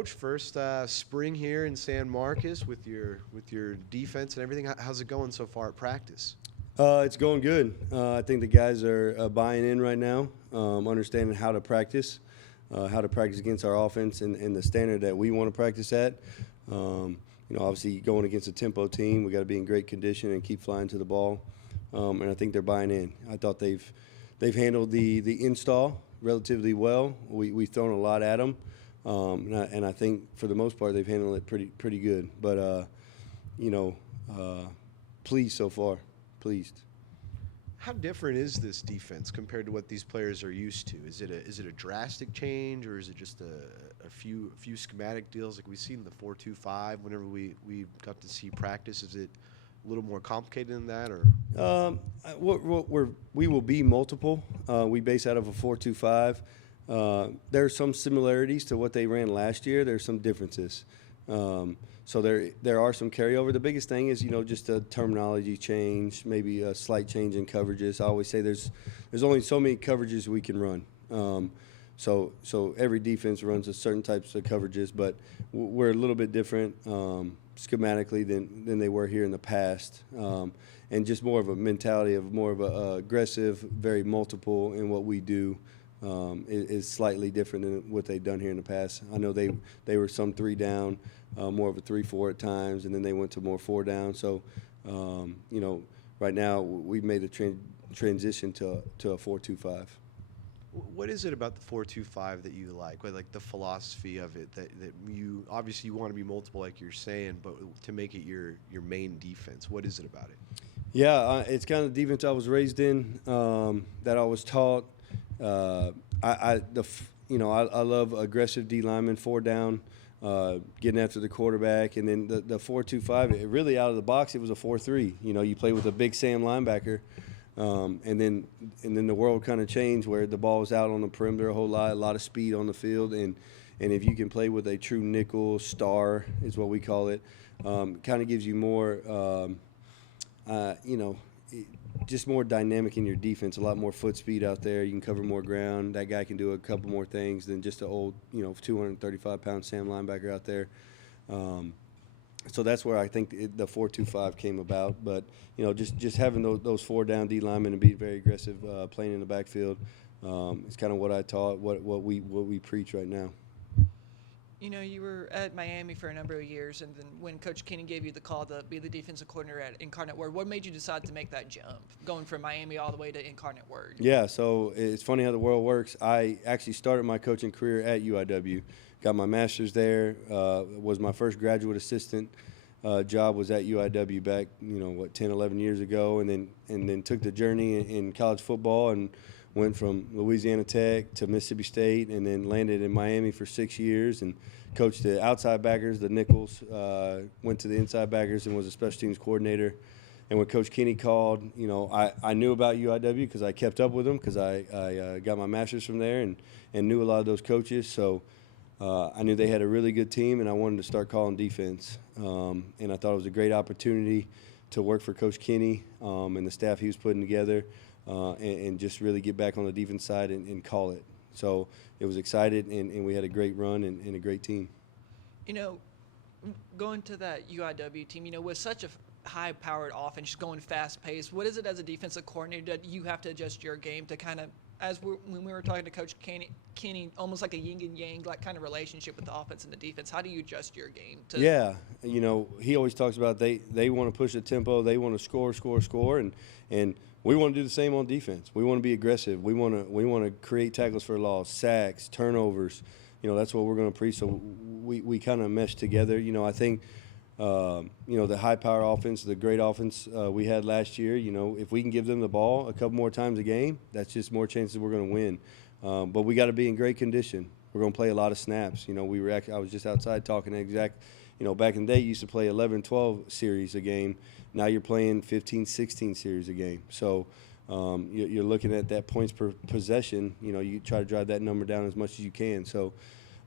Coach, first spring here in San Marcos with your defense and everything. How's it going so far at practice? It's going good. I think the guys are buying in right now, understanding how to practice against our offense and the standard that we want to practice at. Obviously going against a tempo team, we got to be in great condition and keep flying to the ball. And I think they're buying in. I thought they've handled the install relatively well. We've thrown a lot at them, and I think for the most part they've handled it pretty good. But pleased so far. Pleased. How different is this defense compared to what these players are used to? Is it a drastic change, or is it just a few schematic deals like we've seen the 4-2-5 whenever we got to see practice? Is it a little more complicated than that, or? We will be multiple. We base out of a 4-2-5. There are some similarities to what they ran last year. There's some differences. So there are some carryover. The biggest thing is, just a terminology change, maybe a slight change in coverages. I always say there's only so many coverages we can run. So every defense runs a certain types of coverages, but we're a little bit different schematically than they were here in the past. And just more of a mentality of more of a aggressive, very multiple in what we do. Is slightly different than what they've done here in the past. I know they were some 3 down, more of a 3-4 at times, and then they went to more 4 down. So, right now we've made a transition to a 4-2-5. What is it about the 4-2-5 that you like? What, like the philosophy of it that you obviously you want to be multiple, like you're saying, but to make it your main defense, what is it about it? Yeah, it's kind of the defense I was raised in, that I was taught. I love aggressive D linemen, 4 down, getting after the quarterback, and then the 4-2-5. It really out of the box, it was a 4-3. You play with a big Sam linebacker, and then the world kind of changed where the ball was out on the perimeter a lot of speed on the field, and if you can play with a true nickel star is what we call it, kind of gives you more, just more dynamic in your defense, a lot more foot speed out there. You can cover more ground. That guy can do a couple more things than just an old, 235-pound Sam linebacker out there. So that's where I think the 4-2-5 came about. But, just having those 4 down D linemen and being very aggressive, playing in the backfield, is kind of what I taught, what we preach right now. You were at Miami for a number of years, and then when Coach Kinne gave you the call to be the defensive coordinator at Incarnate Word, what made you decide to make that jump, going from Miami all the way to Incarnate Word? Yeah, so it's funny how the world works. I actually started my coaching career at UIW, got my master's there, was my first graduate assistant job was at UIW back, 10, 11 years ago, and then took the journey in college football and went from Louisiana Tech to Mississippi State, and then landed in Miami for 6 years and coached the outside backers, the nickels, went to the inside backers and was a special teams coordinator. And when Coach Kinne called, I knew about UIW because I kept up with them because I got my master's from there and knew a lot of those coaches. So I knew they had a really good team, and I wanted to start calling defense. And I thought it was a great opportunity to work for Coach Kinne and the staff he was putting together. And just really get back on the defense side and call it. So it was excited, and we had a great run and a great team. Going to that UIW team, with such a high-powered offense, just going fast-paced, what is it as a defensive coordinator that you have to adjust your game to kind of, when we were talking to Coach Kinne, almost like a yin and yang like kind of relationship with the offense and the defense? How do you adjust your game? Yeah, he always talks about they want to push the tempo, they want to score, and we want to do the same on defense. We want to be aggressive. We want to create tackles for loss, sacks, turnovers. That's what we're going to preach. So we kind of mesh together. I think the high-power offense, the great offense we had last year, if we can give them the ball a couple more times a game, that's just more chances we're going to win. But we got to be in great condition. We're going to play a lot of snaps. I was just outside talking back in the day, you used to play 11, 12 series a game. Now you're playing 15, 16 series a game. So you're looking at that points per possession. You try to drive that number down as much as you can. So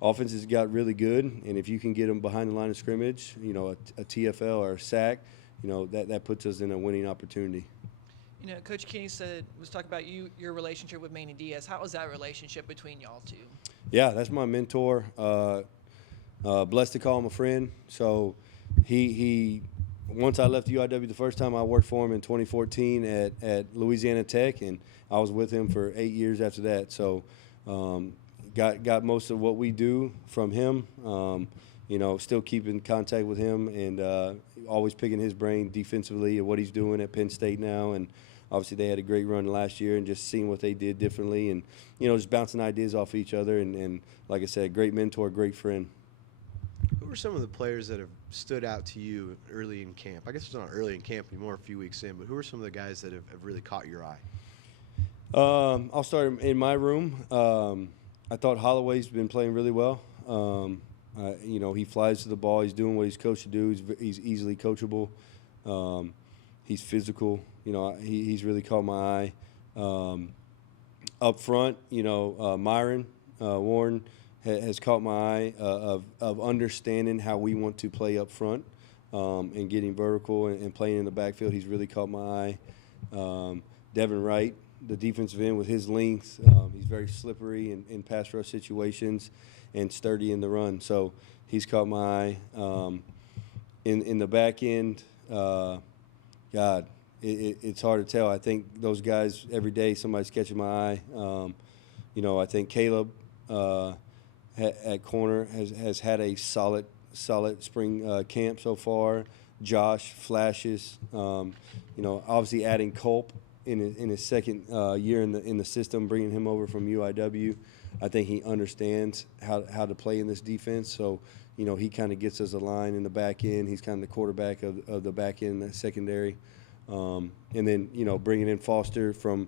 offense has got really good, and if you can get them behind the line of scrimmage, a TFL or a sack, that puts us in a winning opportunity. Coach Kinne was talking about your relationship with Manny Diaz. How was that relationship between y'all two? Yeah, that's my mentor. blessed to call him a friend. So he once I left UIW the first time, I worked for him in 2014 at Louisiana Tech, and I was with him for 8 years after that. So got most of what we do from him. Still keep in contact with him, and always picking his brain defensively and what he's doing at Penn State now. And obviously they had a great run last year, and just seeing what they did differently, and just bouncing ideas off each other. And like I said, great mentor, great friend. Who are some of the players that have stood out to you early in camp? I guess it's not early in camp anymore, a few weeks in, but who are some of the guys that have really caught your eye? I'll start in my room. I thought Holloway's been playing really well. He flies to the ball. He's doing what he's coached to do. He's easily coachable. He's physical. He's really caught my eye. Up front, Myron Warren has caught my eye of understanding how we want to play up front and getting vertical and playing in the backfield. He's really caught my eye. Devin Wright, the defensive end, with his length, he's very slippery in pass rush situations and sturdy in the run. So he's caught my eye. In the back end, it's hard to tell. I think those guys, every day somebody's catching my eye. I think Caleb at corner has had a solid spring camp so far. Josh flashes. Obviously adding Culp in his second year in the system, bringing him over from UIW. I think he understands how to play in this defense. So, he kind of gets us a line in the back end. He's kind of the quarterback of the back end, the secondary. And then, bringing in Foster from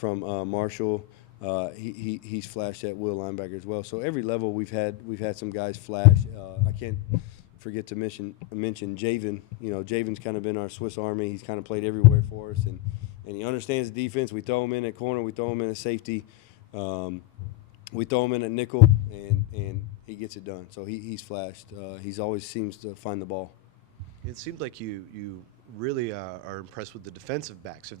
Marshall. He's flashed at will linebacker as well. So every level we've had some guys flash. I can't forget to mention Javen. Javen's kind of been our Swiss Army. He's kind of played everywhere for us, and he understands the defense. We throw him in at corner. We throw him in at safety. We throw him in at nickel, and he gets it done. So he's flashed. He's always seems to find the ball. It seems like you really are impressed with the defensive backs. If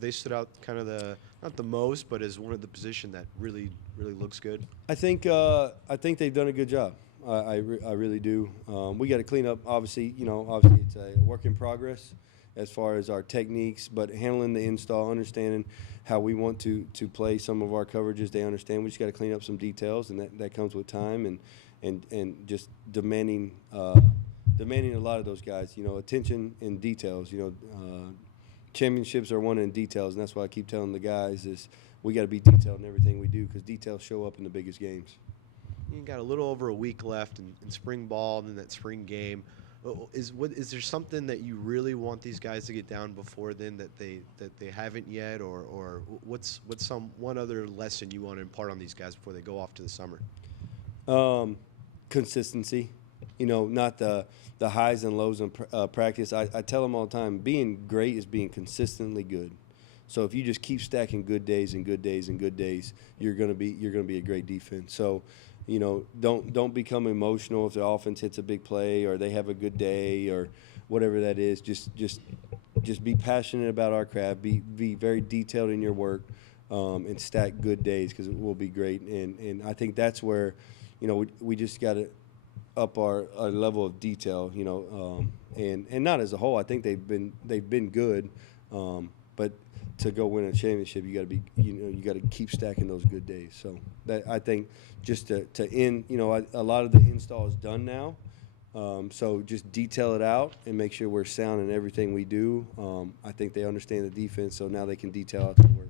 they stood out kind of not the most, but as one of the position that really looks good. I think they've done a good job. I really do. We got to clean up. Obviously it's a work in progress as far as our techniques, but handling the install, understanding how we want to play some of our coverages. They understand. We just got to clean up some details, and that comes with time and just demanding a lot of those guys, attention and details. Championships are won in details, and that's why I keep telling the guys is we got to be detailed in everything we do, because details show up in the biggest games. You got a little over a week left in spring ball, and then that spring game. Is there something that you really want these guys to get down before then that they haven't yet, or what's one other lesson you want to impart on these guys before they go off to the summer? Consistency. Not the highs and lows in practice. I tell them all the time, being great is being consistently good. So if you just keep stacking good days and good days and good days, you're gonna be a great defense. So, don't become emotional if the offense hits a big play or they have a good day or whatever that is. Just be passionate about our craft. Be very detailed in your work, and stack good days, because it will be great. And I think that's where, we just got to up our level of detail, and not as a whole. I think they've been good, but to go win a championship, you got to keep stacking those good days. So that, I think, just to end, a lot of the install is done now. So just detail it out and make sure we're sound in everything we do. I think they understand the defense, so now they can detail out the work.